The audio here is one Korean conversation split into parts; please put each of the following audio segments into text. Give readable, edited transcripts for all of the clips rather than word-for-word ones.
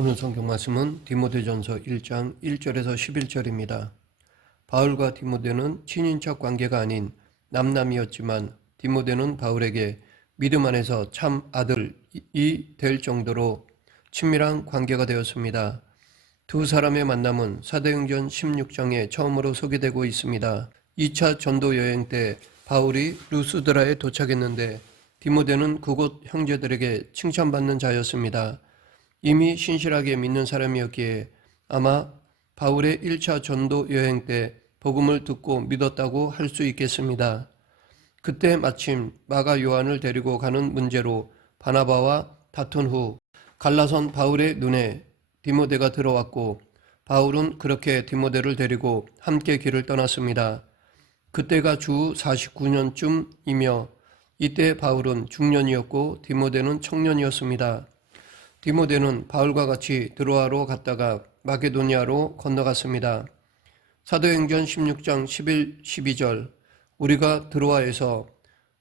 오늘 성경 말씀은 디모데전서 1장 1절에서 11절입니다. 바울과 디모데는 친인척 관계가 아닌 남남이었지만 디모데는 바울에게 믿음 안에서 참 아들이 될 정도로 친밀한 관계가 되었습니다. 두 사람의 만남은 사도행전 16장에 처음으로 소개되고 있습니다. 2차 전도 여행 때 바울이 루스드라에 도착했는데 디모데는 그곳 형제들에게 칭찬받는 자였습니다. 이미 신실하게 믿는 사람이었기에 아마 바울의 1차 전도 여행 때 복음을 듣고 믿었다고 할 수 있겠습니다. 그때 마침 마가 요한을 데리고 가는 문제로 바나바와 다툰 후 갈라선 바울의 눈에 디모데가 들어왔고 바울은 그렇게 디모데를 데리고 함께 길을 떠났습니다. 그때가 주 49년쯤이며 이때 바울은 중년이었고 디모데는 청년이었습니다. 디모데는 바울과 같이 드로아로 갔다가 마게도니아로 건너갔습니다. 사도행전 16장 11, 12절 우리가 드로아에서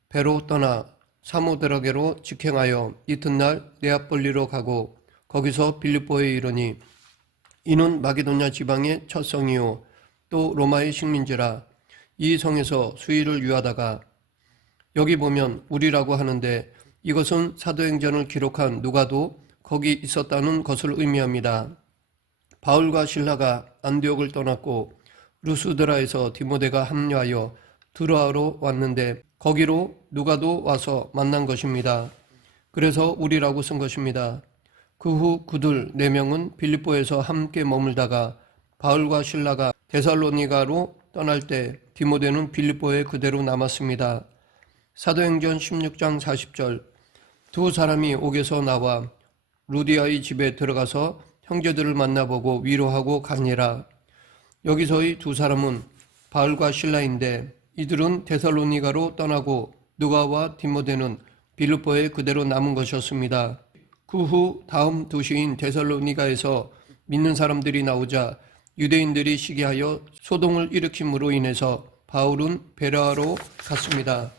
배로 떠나 사모드라게로 직행하여 이튿날 네아폴리로 가고 거기서 빌립보에 이르니 이는 마게도냐 지방의 첫 성이요 또 로마의 식민지라. 이 성에서 수일을 유하다가 여기 보면 우리라고 하는데 이것은 사도행전을 기록한 누가도 거기 있었다는 것을 의미합니다. 바울과 실라가 안디옥을 떠났고 루스드라에서 디모데가 합류하여 드로아로 왔는데 거기로 누가도 와서 만난 것입니다. 그래서 우리라고 쓴 것입니다. 그 후 그들 4명은 빌립보에서 함께 머물다가 바울과 실라가 데살로니가로 떠날 때 디모데는 빌립보에 그대로 남았습니다. 사도행전 16장 40절 두 사람이 옥에서 나와 루디아의 집에 들어가서 형제들을 만나보고 위로하고 가니라. 여기서의 두 사람은 바울과 실라인데 이들은 데살로니가로 떠나고 누가와 디모데는 빌립보에 그대로 남은 것이었습니다. 그 후 다음 도시인 데살로니가에서 믿는 사람들이 나오자 유대인들이 시기하여 소동을 일으킴으로 인해서 바울은 베라로 갔습니다.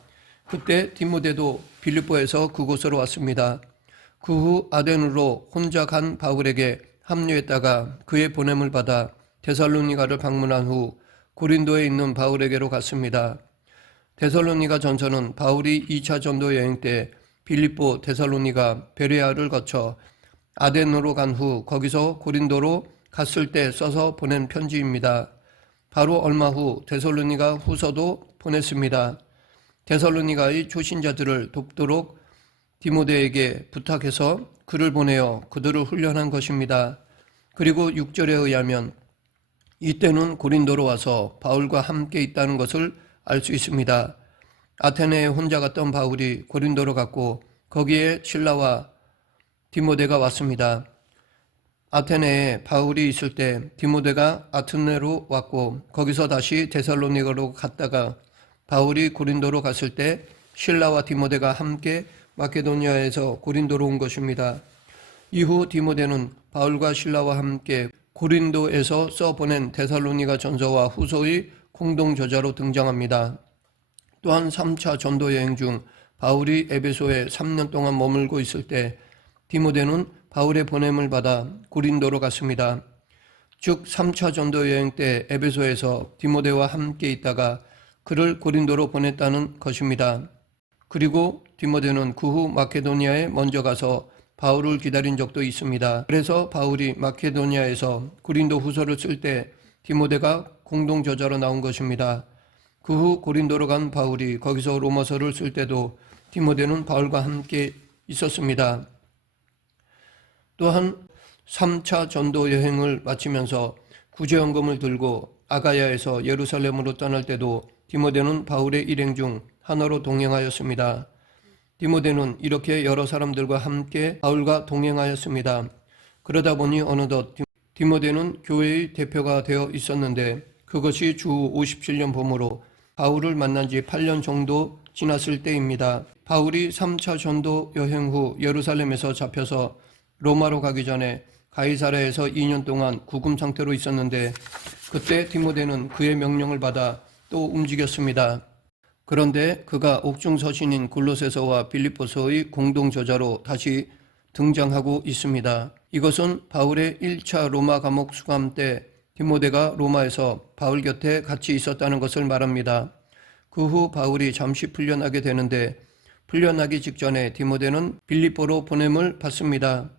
그때 디모데도 빌립보에서 그곳으로 왔습니다. 그 후 아덴으로 혼자 간 바울에게 합류했다가 그의 보냄을 받아 데살로니가를 방문한 후 고린도에 있는 바울에게로 갔습니다. 데살로니가 전서는 바울이 2차 전도 여행 때 빌립보, 데살로니가, 베레아를 거쳐 아덴으로 간 후 거기서 고린도로 갔을 때 써서 보낸 편지입니다. 바로 얼마 후 데살로니가 후서도 보냈습니다. 데살로니가의 초신자들을 돕도록 디모데에게 부탁해서 그를 보내어 그들을 훈련한 것입니다. 그리고 6절에 의하면 이때는 고린도로 와서 바울과 함께 있다는 것을 알 수 있습니다. 아테네에 혼자 갔던 바울이 고린도로 갔고 거기에 실라와 디모데가 왔습니다. 아테네에 바울이 있을 때 디모데가 아테네로 왔고 거기서 다시 데살로니가로 갔다가 바울이 고린도로 갔을 때 실라와 디모데가 함께 마케도니아에서 고린도로 온 것입니다. 이후 디모데는 바울과 실라와 함께 고린도에서 써보낸 데살로니가 전서와 후서의 공동저자로 등장합니다. 또한 3차 전도 여행 중 바울이 에베소에 3년 동안 머물고 있을 때 디모데는 바울의 보냄을 받아 고린도로 갔습니다. 즉 3차 전도 여행 때 에베소에서 디모데와 함께 있다가 그를 고린도로 보냈다는 것입니다. 그리고 디모데는 그 후 마케도니아에 먼저 가서 바울을 기다린 적도 있습니다. 그래서 바울이 마케도니아에서 고린도 후서를 쓸 때 디모데가 공동저자로 나온 것입니다. 그 후 고린도로 간 바울이 거기서 로마서를 쓸 때도 디모데는 바울과 함께 있었습니다. 또한 3차 전도 여행을 마치면서 구제연금을 들고 아가야에서 예루살렘으로 떠날 때도 디모데는 바울의 일행 중 하나로 동행하였습니다. 디모데는 이렇게 여러 사람들과 함께 바울과 동행하였습니다. 그러다 보니 어느덧 디모데는 교회의 대표가 되어 있었는데 그것이 주 57년 봄으로 바울을 만난 지 8년 정도 지났을 때입니다. 바울이 3차 전도 여행 후 예루살렘에서 잡혀서 로마로 가기 전에 가이사랴에서 2년 동안 구금 상태로 있었는데 그때 디모데는 그의 명령을 받아 또 움직였습니다. 그런데 그가 옥중 서신인 골로새서와 빌립보서의 공동저자로 다시 등장하고 있습니다. 이것은 바울의 1차 로마 감옥 수감 때 디모데가 로마에서 바울 곁에 같이 있었다는 것을 말합니다. 그 후 바울이 잠시 풀려나게 되는데 풀려나기 직전에 디모데는 빌립보로 보냄을 받습니다.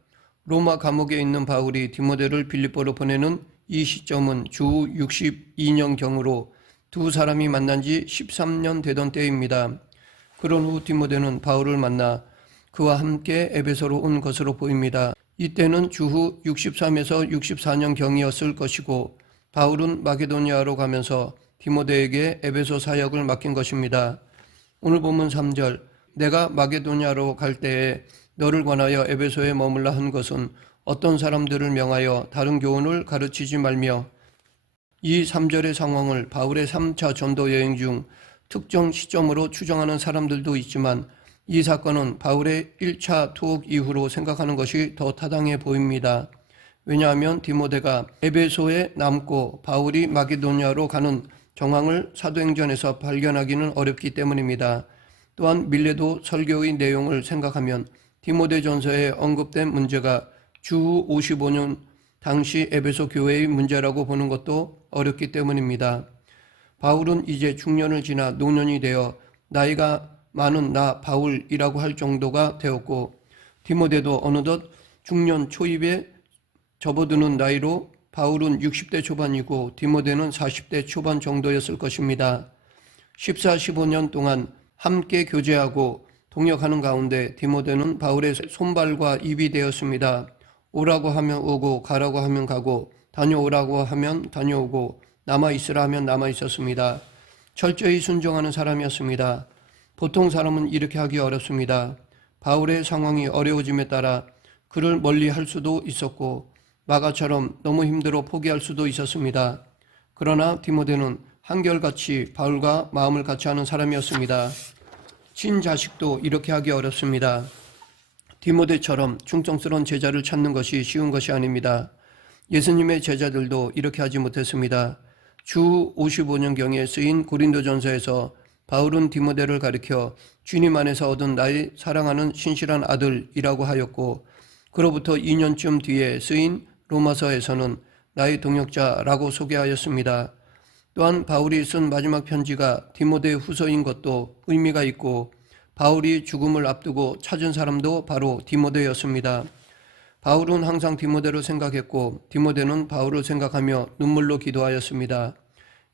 로마 감옥에 있는 바울이 디모데를 빌립보로 보내는 이 시점은 주 62년경으로 두 사람이 만난 지 13년 되던 때입니다. 그런 후 디모데는 바울을 만나 그와 함께 에베소로 온 것으로 보입니다. 이때는 주후 63에서 64년경이었을 것이고 바울은 마게도니아로 가면서 디모데에게 에베소 사역을 맡긴 것입니다. 오늘 본문 3절, 내가 마게도니아로 갈 때에 너를 권하여 에베소에 머물라 한 것은 어떤 사람들을 명하여 다른 교훈을 가르치지 말며, 이 3절의 상황을 바울의 3차 전도 여행 중 특정 시점으로 추정하는 사람들도 있지만 이 사건은 바울의 1차 투옥 이후로 생각하는 것이 더 타당해 보입니다. 왜냐하면 디모데가 에베소에 남고 바울이 마게도니아로 가는 정황을 사도행전에서 발견하기는 어렵기 때문입니다. 또한 밀레도 설교의 내용을 생각하면 디모데전서에 언급된 문제가 주후 55년 당시 에베소 교회의 문제라고 보는 것도 어렵기 때문입니다. 바울은 이제 중년을 지나 노년이 되어 나이가 많은 나 바울이라고 할 정도가 되었고 디모데도 어느덧 중년 초입에 접어드는 나이로 바울은 60대 초반이고 디모데는 40대 초반 정도였을 것입니다. 14, 15년 동안 함께 교제하고 동역하는 가운데 디모데는 바울의 손발과 입이 되었습니다. 오라고 하면 오고 가라고 하면 가고 다녀오라고 하면 다녀오고 남아있으라 하면 남아있었습니다. 철저히 순종하는 사람이었습니다. 보통 사람은 이렇게 하기 어렵습니다. 바울의 상황이 어려워짐에 따라 그를 멀리할 수도 있었고 마가처럼 너무 힘들어 포기할 수도 있었습니다. 그러나 디모데는 한결같이 바울과 마음을 같이 하는 사람이었습니다. 친자식도 이렇게 하기 어렵습니다. 디모데처럼 충성스러운 제자를 찾는 것이 쉬운 것이 아닙니다. 예수님의 제자들도 이렇게 하지 못했습니다. 주 55년경에 쓰인 고린도전서에서 바울은 디모데를 가리켜 주님 안에서 얻은 나의 사랑하는 신실한 아들이라고 하였고 그로부터 2년쯤 뒤에 쓰인 로마서에서는 나의 동역자라고 소개하였습니다. 또한 바울이 쓴 마지막 편지가 디모데 후서인 것도 의미가 있고 바울이 죽음을 앞두고 찾은 사람도 바로 디모데였습니다. 바울은 항상 디모데를 생각했고 디모데는 바울을 생각하며 눈물로 기도하였습니다.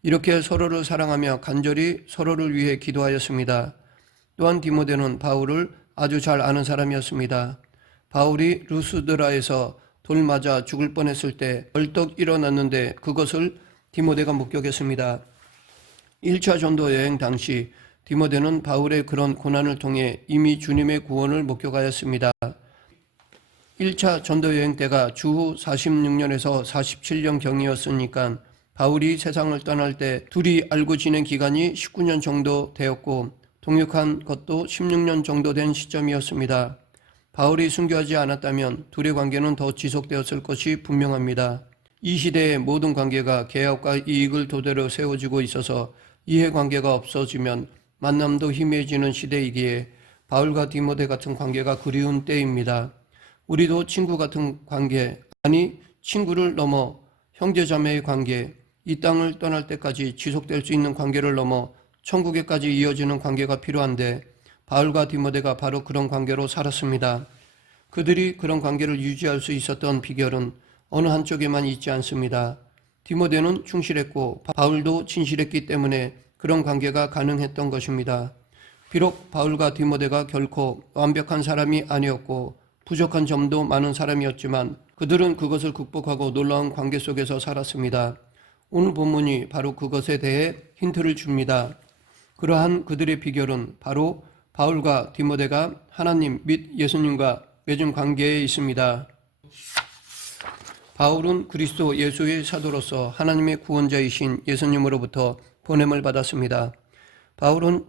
이렇게 서로를 사랑하며 간절히 서로를 위해 기도하였습니다. 또한 디모데는 바울을 아주 잘 아는 사람이었습니다. 바울이 루스드라에서 돌 맞아 죽을 뻔했을 때 벌떡 일어났는데 그것을 디모데가 목격했습니다. 1차 전도 여행 당시 디모데는 바울의 그런 고난을 통해 이미 주님의 구원을 목격하였습니다. 1차 전도 여행 때가 주후 46년에서 47년경이었으니까 바울이 세상을 떠날 때 둘이 알고 지낸 기간이 19년 정도 되었고 동역한 것도 16년 정도 된 시점이었습니다. 바울이 순교하지 않았다면 둘의 관계는 더 지속되었을 것이 분명합니다. 이 시대의 모든 관계가 계약과 이익을 토대로 세워지고 있어서 이해관계가 없어지면 만남도 희미해지는 시대이기에 바울과 디모데 같은 관계가 그리운 때입니다. 우리도 친구 같은 관계, 아니 친구를 넘어 형제자매의 관계, 이 땅을 떠날 때까지 지속될 수 있는 관계를 넘어 천국에까지 이어지는 관계가 필요한데 바울과 디모데가 바로 그런 관계로 살았습니다. 그들이 그런 관계를 유지할 수 있었던 비결은 어느 한쪽에만 있지 않습니다. 디모데는 충실했고 바울도 진실했기 때문에 그런 관계가 가능했던 것입니다. 비록 바울과 디모데가 결코 완벽한 사람이 아니었고 부족한 점도 많은 사람이었지만 그들은 그것을 극복하고 놀라운 관계 속에서 살았습니다. 오늘 본문이 바로 그것에 대해 힌트를 줍니다. 그러한 그들의 비결은 바로 바울과 디모데가 하나님 및 예수님과 맺은 관계에 있습니다. 바울은 그리스도 예수의 사도로서 하나님의 구원자이신 예수님으로부터 보냄을 받았습니다. 바울은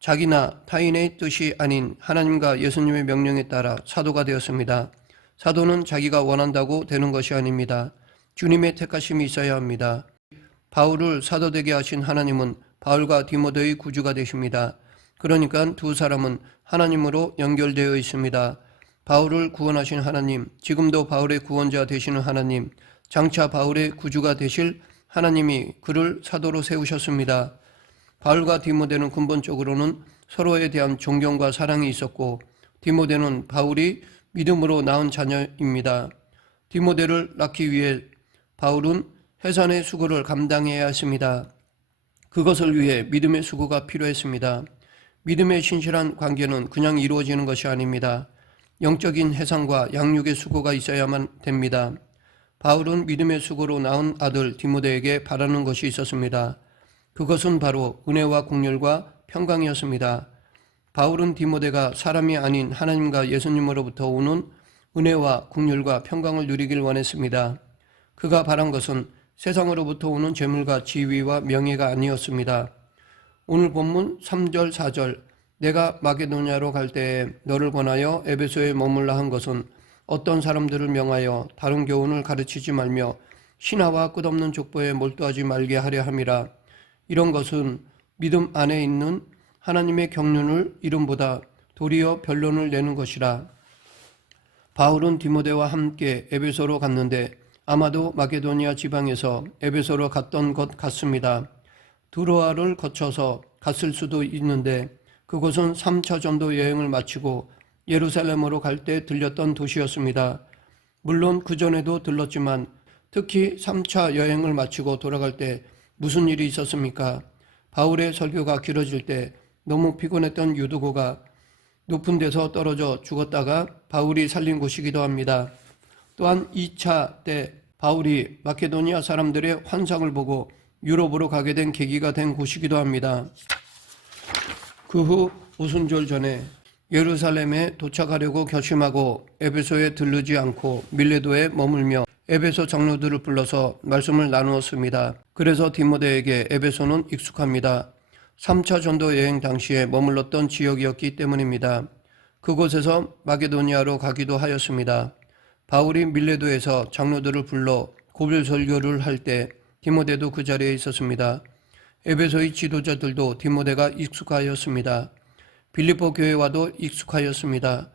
자기나 타인의 뜻이 아닌 하나님과 예수님의 명령에 따라 사도가 되었습니다. 사도는 자기가 원한다고 되는 것이 아닙니다. 주님의 택하심이 있어야 합니다. 바울을 사도되게 하신 하나님은 바울과 디모데의 구주가 되십니다. 그러니까 두 사람은 하나님으로 연결되어 있습니다. 바울을 구원하신 하나님, 지금도 바울의 구원자 되시는 하나님, 장차 바울의 구주가 되실 하나님이 그를 사도로 세우셨습니다. 바울과 디모데는 근본적으로는 서로에 대한 존경과 사랑이 있었고 디모데는 바울이 믿음으로 낳은 자녀입니다. 디모데를 낳기 위해 바울은 해산의 수고를 감당해야 했습니다. 그것을 위해 믿음의 수고가 필요했습니다. 믿음의 신실한 관계는 그냥 이루어지는 것이 아닙니다. 영적인 해상과 양육의 수고가 있어야만 됩니다. 바울은 믿음의 수고로 낳은 아들 디모데에게 바라는 것이 있었습니다. 그것은 바로 은혜와 긍휼과 평강이었습니다. 바울은 디모데가 사람이 아닌 하나님과 예수님으로부터 오는 은혜와 긍휼과 평강을 누리길 원했습니다. 그가 바란 것은 세상으로부터 오는 재물과 지위와 명예가 아니었습니다. 오늘 본문 3절 4절 내가 마게도냐로 갈 때에 너를 권하여 에베소에 머물라 한 것은 어떤 사람들을 명하여 다른 교훈을 가르치지 말며 신하와 끝없는 족보에 몰두하지 말게 하려 함이라. 이런 것은 믿음 안에 있는 하나님의 경륜을 이름보다 도리어 변론을 내는 것이라. 바울은 디모데와 함께 에베소로 갔는데 아마도 마게도니아 지방에서 에베소로 갔던 것 같습니다. 두로아를 거쳐서 갔을 수도 있는데 그곳은 3차 전도 여행을 마치고 예루살렘으로 갈 때 들렸던 도시였습니다. 물론 그전에도 들렀지만 특히 3차 여행을 마치고 돌아갈 때 무슨 일이 있었습니까? 바울의 설교가 길어질 때 너무 피곤했던 유두고가 높은 데서 떨어져 죽었다가 바울이 살린 곳이기도 합니다. 또한 2차 때 바울이 마케도니아 사람들의 환상을 보고 유럽으로 가게 된 계기가 된 곳이기도 합니다. 그 후 오순절 전에 예루살렘에 도착하려고 결심하고 에베소에 들르지 않고 밀레도에 머물며 에베소 장로들을 불러서 말씀을 나누었습니다. 그래서 디모데에게 에베소는 익숙합니다. 3차 전도 여행 당시에 머물렀던 지역이었기 때문입니다. 그곳에서 마게도니아로 가기도 하였습니다. 바울이 밀레도에서 장로들을 불러 고별 설교를 할 때 디모데도 그 자리에 있었습니다. 에베소의 지도자들도 디모데가 익숙하였습니다. 빌립보 교회와도 익숙하였습니다.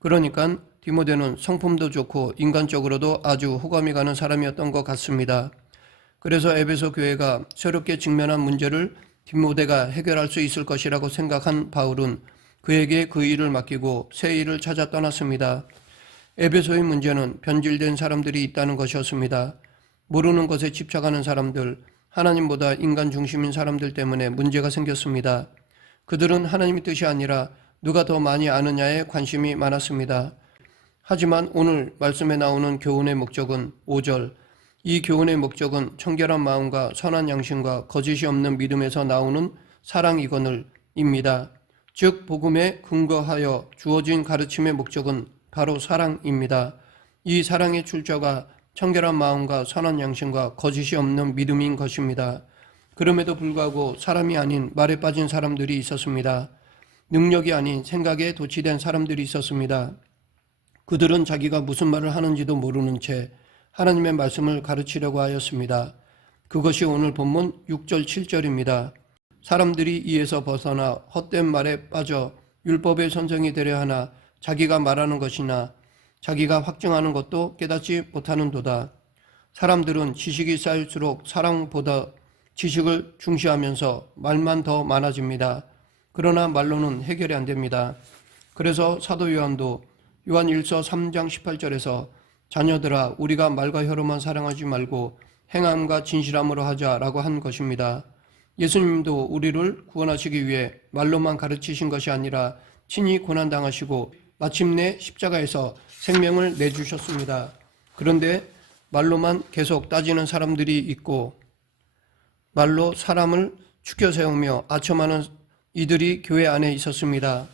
그러니까 디모데는 성품도 좋고 인간적으로도 아주 호감이 가는 사람이었던 것 같습니다. 그래서 에베소 교회가 새롭게 직면한 문제를 디모데가 해결할 수 있을 것이라고 생각한 바울은 그에게 그 일을 맡기고 새 일을 찾아 떠났습니다. 에베소의 문제는 변질된 사람들이 있다는 것이었습니다. 모르는 것에 집착하는 사람들, 하나님보다 인간 중심인 사람들 때문에 문제가 생겼습니다. 그들은 하나님의 뜻이 아니라 누가 더 많이 아느냐에 관심이 많았습니다. 하지만 오늘 말씀에 나오는 교훈의 목적은 5절, 이 교훈의 목적은 청결한 마음과 선한 양심과 거짓이 없는 믿음에서 나오는 사랑이거늘입니다. 즉 복음에 근거하여 주어진 가르침의 목적은 바로 사랑입니다. 이 사랑의 출처가 청결한 마음과 선한 양심과 거짓이 없는 믿음인 것입니다. 그럼에도 불구하고 사람이 아닌 말에 빠진 사람들이 있었습니다. 능력이 아닌 생각에 도취된 사람들이 있었습니다. 그들은 자기가 무슨 말을 하는지도 모르는 채 하나님의 말씀을 가르치려고 하였습니다. 그것이 오늘 본문 6절 7절입니다. 사람들이 이에서 벗어나 헛된 말에 빠져 율법의 선생이 되려 하나 자기가 말하는 것이나 자기가 확증하는 것도 깨닫지 못하는도다. 사람들은 지식이 쌓일수록 사랑보다 지식을 중시하면서 말만 더 많아집니다. 그러나 말로는 해결이 안 됩니다. 그래서 사도 요한도 요한 1서 3장 18절에서 자녀들아 우리가 말과 혀로만 사랑하지 말고 행함과 진실함으로 하자라고 한 것입니다. 예수님도 우리를 구원하시기 위해 말로만 가르치신 것이 아니라 친히 고난당하시고 마침내 십자가에서 생명을 내주셨습니다. 그런데 말로만 계속 따지는 사람들이 있고 말로 사람을 추켜 세우며 아첨하는 이들이 교회 안에 있었습니다.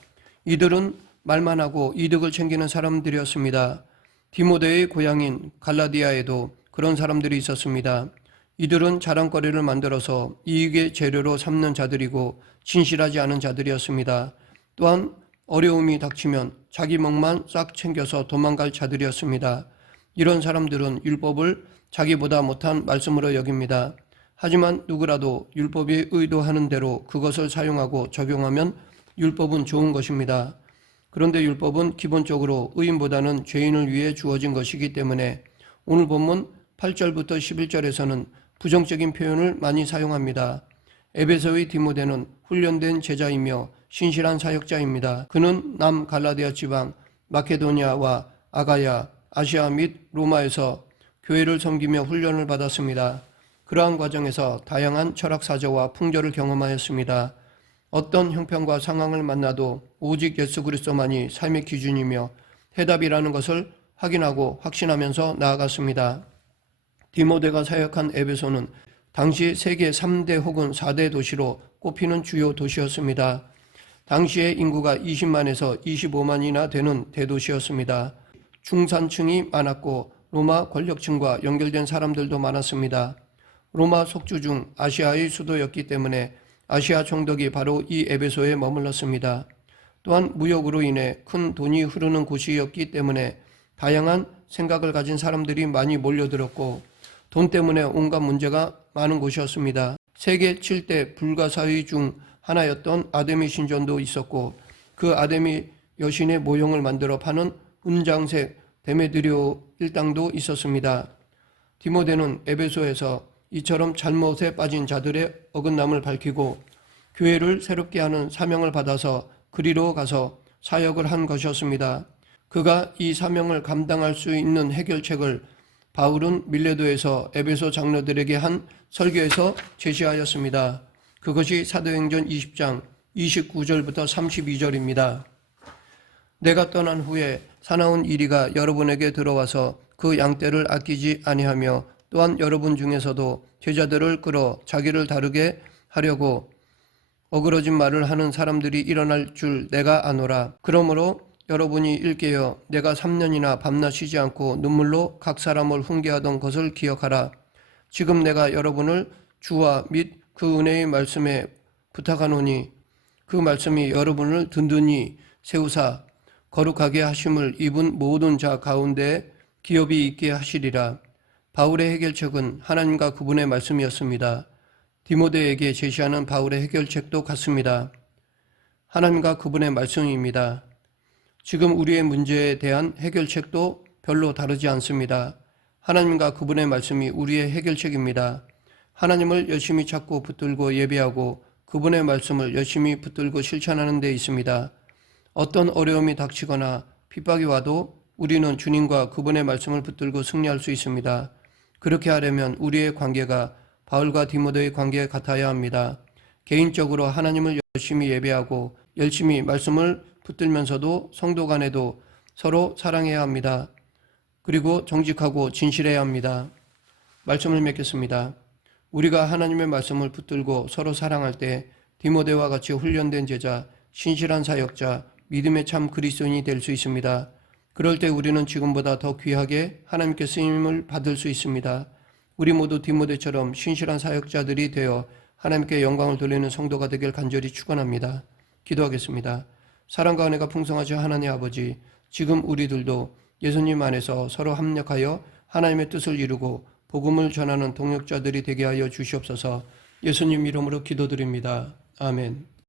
이들은 말만 하고 이득을 챙기는 사람들이었습니다. 디모데의 고향인 갈라디아에도 그런 사람들이 있었습니다. 이들은 자랑거리를 만들어서 이익의 재료로 삼는 자들이고 진실하지 않은 자들이었습니다. 또한 어려움이 닥치면 자기 몫만 싹 챙겨서 도망갈 자들이었습니다. 이런 사람들은 율법을 자기보다 못한 말씀으로 여깁니다. 하지만 누구라도 율법이 의도하는 대로 그것을 사용하고 적용하면 율법은 좋은 것입니다. 그런데 율법은 기본적으로 의인보다는 죄인을 위해 주어진 것이기 때문에 오늘 본문 8절부터 11절에서는 부정적인 표현을 많이 사용합니다. 에베소의 디모데는 훈련된 제자이며 신실한 사역자입니다. 그는 남갈라디아 지방 마케도니아와 아가야, 아시아 및 로마에서 교회를 섬기며 훈련을 받았습니다. 그러한 과정에서 다양한 철학사저와 풍조를 경험하였습니다. 어떤 형편과 상황을 만나도 오직 예수 그리스도만이 삶의 기준이며 해답이라는 것을 확인하고 확신하면서 나아갔습니다. 디모데가 사역한 에베소는 당시 세계 3대 혹은 4대 도시로 꼽히는 주요 도시였습니다. 당시의 인구가 20만에서 25만이나 되는 대도시였습니다. 중산층이 많았고 로마 권력층과 연결된 사람들도 많았습니다. 로마 속주 중 아시아의 수도였기 때문에 아시아 총독이 바로 이 에베소에 머물렀습니다. 또한 무역으로 인해 큰 돈이 흐르는 곳이었기 때문에 다양한 생각을 가진 사람들이 많이 몰려들었고 돈 때문에 온갖 문제가 많은 곳이었습니다. 세계 7대 불가사의 중 하나였던 아데미 신전도 있었고 그 아데미 여신의 모형을 만들어 파는 은장색 데메드리오 일당도 있었습니다. 디모데는 에베소에서 이처럼 잘못에 빠진 자들의 어긋남을 밝히고 교회를 새롭게 하는 사명을 받아서 그리로 가서 사역을 한 것이었습니다. 그가 이 사명을 감당할 수 있는 해결책을 바울은 밀레도에서 에베소 장로들에게 한 설교에서 제시하였습니다. 그것이 사도행전 20장 29절부터 32절입니다. 내가 떠난 후에 사나운 이리가 여러분에게 들어와서 그 양떼를 아끼지 아니하며 또한 여러분 중에서도 제자들을 끌어 자기를 다르게 하려고 어그러진 말을 하는 사람들이 일어날 줄 내가 아노라. 그러므로 여러분이 일깨어 내가 3년이나 밤낮 쉬지 않고 눈물로 각 사람을 훈계하던 것을 기억하라. 지금 내가 여러분을 주와 및 그 은혜의 말씀에 부탁하노니 그 말씀이 여러분을 든든히 세우사 거룩하게 하심을 입은 모든 자 가운데 기업이 있게 하시리라. 바울의 해결책은 하나님과 그분의 말씀이었습니다. 디모데에게 제시하는 바울의 해결책도 같습니다. 하나님과 그분의 말씀입니다. 지금 우리의 문제에 대한 해결책도 별로 다르지 않습니다. 하나님과 그분의 말씀이 우리의 해결책입니다. 하나님을 열심히 찾고 붙들고 예배하고 그분의 말씀을 열심히 붙들고 실천하는 데 있습니다. 어떤 어려움이 닥치거나 핍박이 와도 우리는 주님과 그분의 말씀을 붙들고 승리할 수 있습니다. 그렇게 하려면 우리의 관계가 바울과 디모데의 관계 같아야 합니다. 개인적으로 하나님을 열심히 예배하고 열심히 말씀을 붙들면서도 성도 간에도 서로 사랑해야 합니다. 그리고 정직하고 진실해야 합니다. 말씀을 맺겠습니다. 우리가 하나님의 말씀을 붙들고 서로 사랑할 때 디모데와 같이 훈련된 제자, 신실한 사역자, 믿음의 참 그리스도인이 될 수 있습니다. 그럴 때 우리는 지금보다 더 귀하게 하나님께 쓰임을 받을 수 있습니다. 우리 모두 디모데처럼 신실한 사역자들이 되어 하나님께 영광을 돌리는 성도가 되길 간절히 축원합니다. 기도하겠습니다. 사랑과 은혜가 풍성하신 하나님 아버지, 지금 우리들도 예수님 안에서 서로 합력하여 하나님의 뜻을 이루고 복음을 전하는 동역자들이 되게 하여 주시옵소서. 예수님 이름으로 기도드립니다. 아멘.